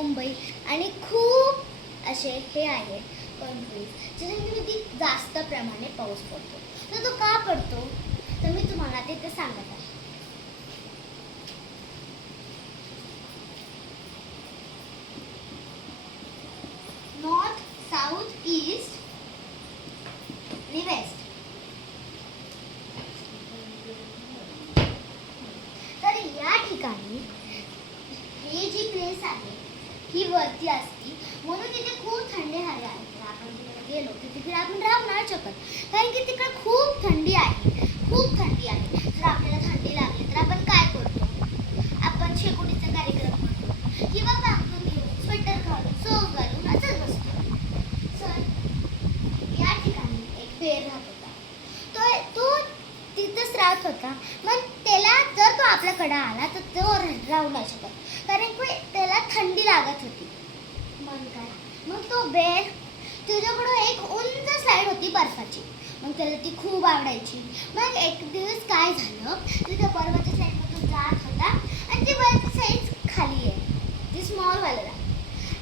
मुंबई आणि खूप असे हे आहेत कंट्रीज ज्याच्यामध्ये जास्त प्रमाणे पाऊस पडतो. तर तो का पडतो तर मी तुम्हाला ते सांगत आहे. नॉर्थ, साऊथ, ईस्ट आणि वेस्ट. तर या ठिकाणी हे जी प्लेस आहे ही वरती असती म्हणून तिथे खूप थंडी हवा आहे. आपण तिकडे गेलो तर तिकडे आपण राहू नाही शकत कारण की तिकडे खूप थंडी आहे, खूप थंडी आहे. जर आपल्याला थंडी लागली तर आपण काय करतो? आपण शेकोटीचा कार्यक्रम करतो किंवा बांधून घेऊन स्वेटर घालून सॉक्स घालून असंच बसतो. सर या ठिकाणी एक बेर राहत होता. तो तिथंच राहत होता. मग त्याला जर तो आपल्याकडे आला तर तो राहू नाही शकत कारण की त्याला थंडी लागत होती. मग तो बेर तुझ्याकडं एक उंच स्लाईड होती बर्फाची. मग त्याला ती खूप आवडायची. मग एक दिवस काय झालं तिथे बर्फाच्या स्लाईडवर तो जात होता आणि ती बर्फाची साईज खाली आहे, ती स्मॉलवाला.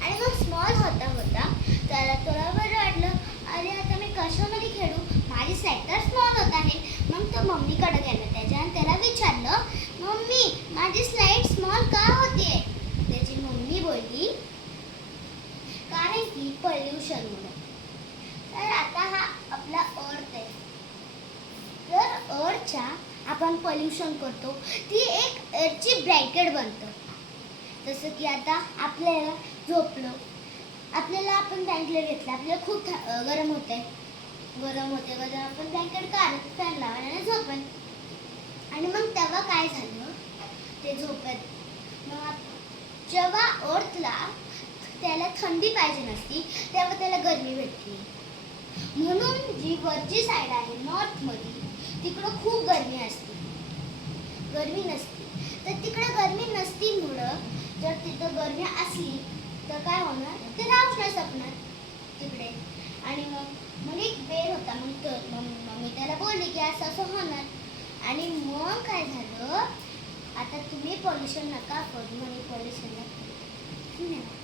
आणि मग स्मॉल होता त्याला थोडं बरं वाटलं, अरे आता मी कशामध्ये खेळू, माझी स्लाईड तर स्मॉल होत आहे. मग तो मम्मीकडे गेला त्याच्या आणि त्याला विचारलं, मम्मी माझी स्लाईड स्मॉल का होतीये? त्याची मम्मी बोलली कारण की पॉल्युशनमुळे. तर आता हा आपला अर्थ आहे. जर अर्थच्या आपण पॉल्युशन करतो ती एक अर्थची ब्रँकेट बनतं. जसं की आता आपल्याला झोपलो, आपल्याला आपण ब्लँकेट घेतलं, आपल्याला खूप गरम होते आपण ब्लँकेट काढत फॅन लावून आणि झोपण. आणि मग तेव्हा काय झालं ते झोपत. मग जेव्हा अर्थला त्याला थंडी पाहिजे नसती तेव्हा त्याला गरमी भेटली. म्हणून जी वरची साईड आहे नॉर्थमध्ये तिकडं खूप गरमी नसते. तर तिकडं गरमी नसतीमुळं जर तिथं गरमी असली तर काय होणार, ते राहूच नाही शकणार तिकडे. आणि मग एक बेर होता. मग मी त्याला बोलली की असं होणार. आणि मग काय झालं, आता तुम्ही पॉल्युशन नका करू, म्हणजे पॉल्युशन नका.